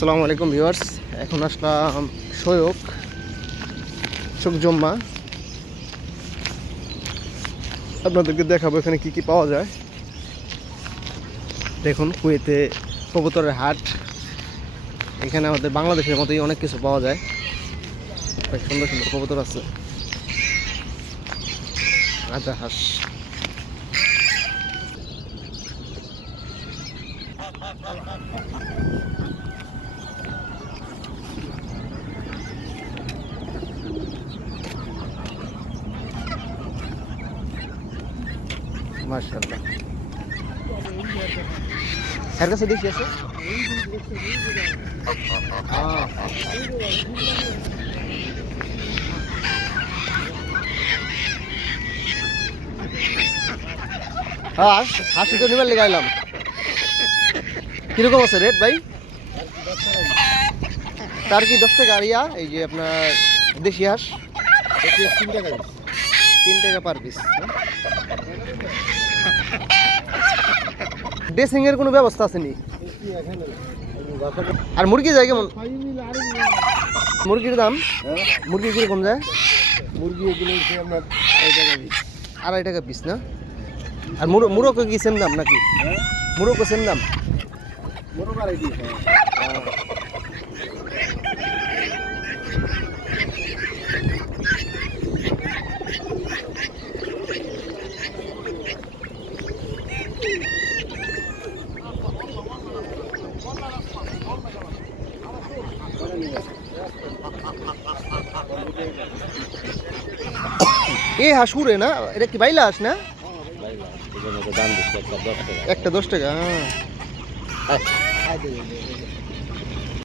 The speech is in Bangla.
আসসালামু আলাইকুম ভিউয়ার্স, এখন আসলাম শোক জম্মা। আপনাদেরকে দেখাবো এখানে কি কি পাওয়া যায়। দেখুন, কুয়েতে কবুতরের হাট। এখানে আমাদের বাংলাদেশের মতোই অনেক কিছু পাওয়া যায়। সুন্দর সুন্দর কবুতর আছে, রাজা হাঁস। মাশাআল্লাহ, এর কাছে দেখি আছে। হাসি তো নিবার লেগে আইলাম। কিরকম আছে রেট ভাই? তার কি 10 টাকা? আরিয়া এই যে আপনার দেশি হাঁস 3 টাকা পার পিস। ড্রেসিং এর কোনো ব্যবস্থা আছে নি? আর মুরগি যায় কেমন? মুরগির দাম মুরগি কিরকম যায়? মুরগি এগুলো আপনার 2.5 টাকা পিস না? আর মুরগো কি সেম দাম নাকি? মুরগো সেম দাম? এ হাঁস উড়ে না? এটা কি বাইলা হাঁস না? একটা 10 টাকা।